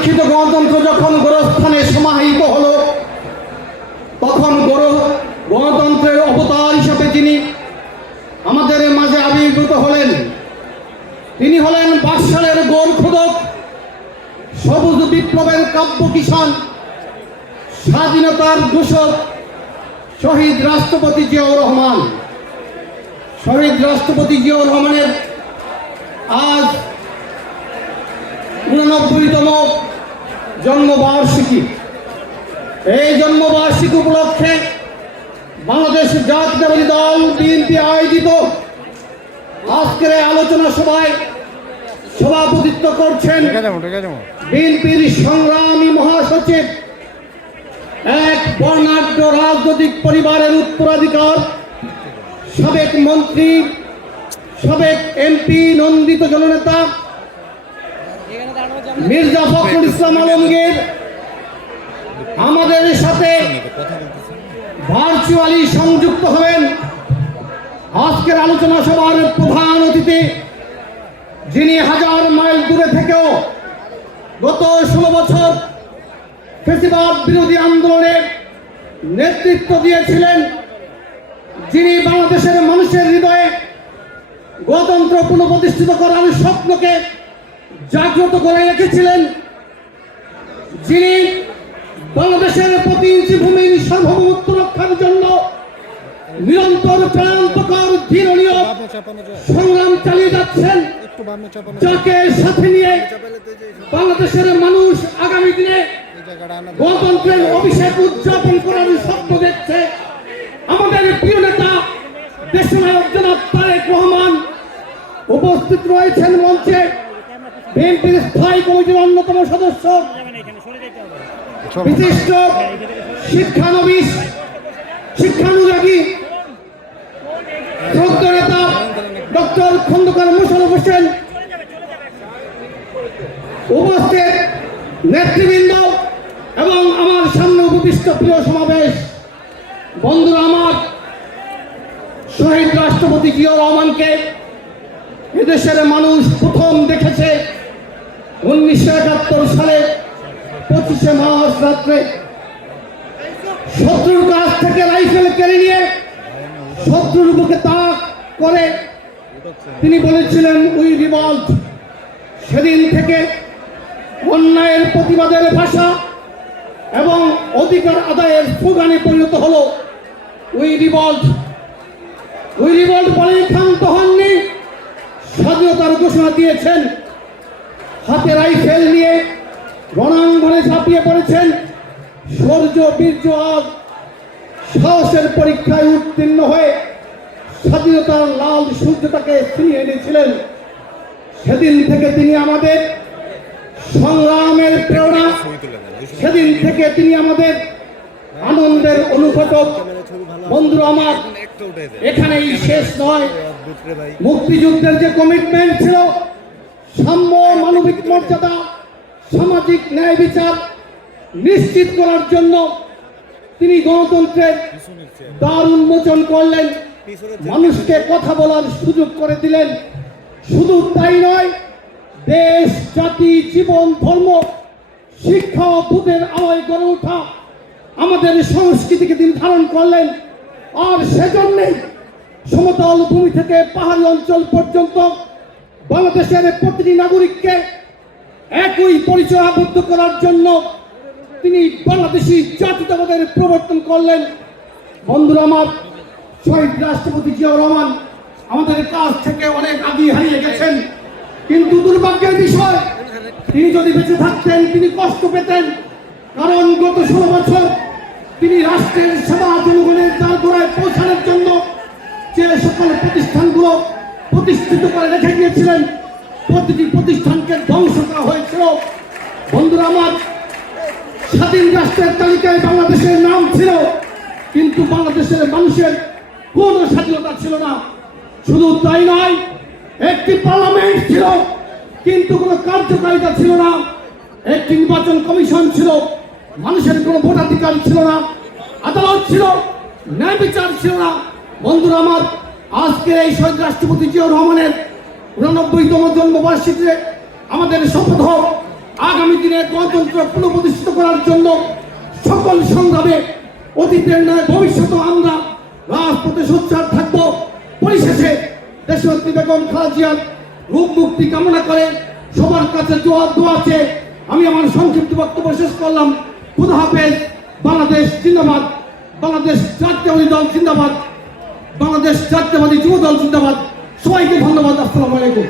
কাঙ্ক্ষিত গণতন্ত্র যখন গোরস্থানে সমাহিত হলো, তখন গণ গণতন্ত্রের অবতার হিসেবে তিনি আমাদের মাঝে আবির্ভূত হলেন। তিনি হলেন বাকশালের গোল খোদক সবুজ বিপ্লবের কাব্য কিষান স্বাধীনতার ঘোষক, শহীদ রাষ্ট্রপতি জিয়াউর রহমান। শহীদ রাষ্ট্রপতি জিয়াউর রহমানের আজ উননব্বইতম জন্মবার্ষিকী। এই জন্মবার্ষিকী উপলক্ষে বাংলাদেশ জাতীয়তাবাদী দল বিএনপি আয়োজিত আজকের আলোচনা সভায় সভাপতিত্ব করছেন বিএনপির সংগ্রামী মহাসচিব এক বর্ণাঢ্য রাজনৈতিক পরিবারের উত্তরাধিকার সাবেক মন্ত্রী সাবেক এমপি নন্দিত জননেতা মির্জা ফখরুল ইসলাম আলমগীর আমাদের সাথে ভার্চুয়ালি সংযুক্ত হবেন। আজকের আলোচনা সভার প্রধান অতিথি যিনি হাজার মাইল দূরে থেকেও গত ষোলো বছর ফেসিবাদ বিরোধী আন্দোলনে নেতৃত্ব দিয়েছিলেন, যিনি বাংলাদেশের মানুষের হৃদয়ে গণতন্ত্র পুনঃপ্রতিষ্ঠিত করার স্বপ্নকে জাগ্রত করে রেখেছিলেন যিনি বাংলাদেশের প্রতি ইঞ্চি ভূমির সার্বভৌমত্ব রক্ষার জন্য নিরন্তর প্রাণান্তকর দৃঢ়নীয় সংগ্রাম চালিয়ে যাচ্ছেন, যাকে সাথে নিয়ে বাংলাদেশের মানুষ আগামী দিনে গণতন্ত্রের অভিষেক উদযাপন করার স্বপ্ন দেখছে। আমাদের প্রিয় নেতা, দেশনায়ক জনাব তারেক রহমান উপস্থিত রয়েছেন মঞ্চে। বিএনপির স্থায়ী কমিটির অন্যতম সদস্য। বিশিষ্ট শিক্ষানবিশ, শিক্ষানুরাগী শ্রদ্ধ নেতা ডক্টর খন্দকার মোশারফ হোসেন উপস্থিত নেতৃবৃন্দ এবং আমার সামনে উপবিষ্ট প্রিয় সমাবেশ। বন্ধুরা আমার, শহীদ রাষ্ট্রপতি জিয়া রহমানকে এদেশের মানুষ প্রথম দেখেছে। উনিশশো একাত্তর সালে পঁচিশে মার্চ রাত্রে শত্রুর কাছ থেকে রাইফেল কেড়ে নিয়ে শত্রুর বুকে তাক করে তিনি বলেছিলেন উই রিভল্ট সেদিন থেকে অন্যায়ের প্রতিবাদের ভাষা এবং অধিকার আদায়ের স্লোগানে পরিণত হলো। উই রিভল্ট উই রিভল্ট বলে ক্ষান্ত হননি, স্বাধীনতার ঘোষণা দিয়েছেন। হাতে রাইফেল নিয়ে রণাঙ্গনে ঝাঁপিয়ে পড়েছেন। শৌর্য বীর্য আগ সাহসের পরীক্ষায় উত্তীর্ণ হয়ে স্বাধীনতার লাল সূর্যটাকে ছিনিয়ে এনেছিলেন। সেদিন থেকে তিনি আমাদের সংগ্রামের প্রেরণা। সেদিন থেকে তিনি আমাদের আনন্দের অনুঘটক বন্ধু আমার, এখানেই শেষ নয়। মুক্তিযুদ্ধের যে কমিটমেন্ট ছিল মর্যাদা, সামাজিক ন্যায় বিচার নিশ্চিত করার জন্য তিনি গণতন্ত্রের দ্বার উন্মোচন করলেন, মানুষকে কথা বলার সুযোগ করে দিলেন। শুধু তাই নয়, দেশ, জাতি, জীবন, ধর্ম, শিক্ষা বুধের আলোয় গড়ে ওঠা আমাদের সংস্কৃতিকে তিনি ধারণ করলেন। আর সেজন্যেই সমতল ভূমি থেকে পাহাড়ি অঞ্চল পর্যন্ত বাংলাদেশের প্রতিটি নাগরিককে একই পরিচয় আবদ্ধ করার জন্য তিনি বাংলাদেশি জাতীয়তাবাদের প্রবর্তন করলেন। বন্ধুরা আমার, শহীদ রাষ্ট্রপতি জিয়াউর রহমান আমাদের কাছ থেকে অনেক আগে হারিয়ে গেছেন। কিন্তু দুর্ভাগ্যের বিষয়, তিনি যদি বেঁচে থাকতেন, তিনি কষ্ট পেতেন। কারণ গত ষোলো বছর তিনি রাষ্ট্রের সেবা জনগণের দ্বার গোড়ায় পৌঁছানোর জন্য যে সকল প্রতিষ্ঠানগুলো প্রতিষ্ঠিত করে রেখে গিয়েছিলেন, প্রতিটি প্রতিষ্ঠানকে ধ্বংস করা বন্ধুরা, আমার স্বাধীন রাষ্ট্রের তালিকায় বাংলাদেশের নাম ছিল, কিন্তু বাংলাদেশের মানুষের কোন স্বাধীনতা ছিল না। শুধু তাই নয়, একটি পার্লামেন্ট ছিল, কিন্তু কোনো কার্যকারিতা ছিল না। একটি নির্বাচন কমিশন ছিল, মানুষের কোনো ভোটাধিকার ছিল না। আদালত ছিল, ন্যায় বিচার ছিল না। বন্ধুরা, আমার আজকে এই শহীদ রাষ্ট্রপতি জিয়াউর রহমানের উননব্বইতম জন্মবার্ষিকীতে আমাদের শপথ হোক। আগামী গণতন্ত্র পুনঃপ্রতিষ্ঠিত করার জন্য সকল সংগ্রামে অতীতের নয় ভবিষ্যতে আমরা রাজপথে সোচ্চার থাকব। পরিশেষে দেশনেত্রী বেগম খালেজিয়ার রূপ মুক্তি কামনা করে সবার কাছে জোয়ার দোয়া চেয়ে আমি আমার সংক্ষিপ্ত বক্তব্য শেষ করলাম। খুদা হাফেজ, বাংলাদেশ জিন্দাবাদ, বাংলাদেশ জাতীয়বাদী দল জিন্দাবাদ, বাংলাদেশ জাতীয়বাদী যুব দল জিন্দাবাদ। সবাইকে ধন্যবাদ, আসসালামু আলাইকুম।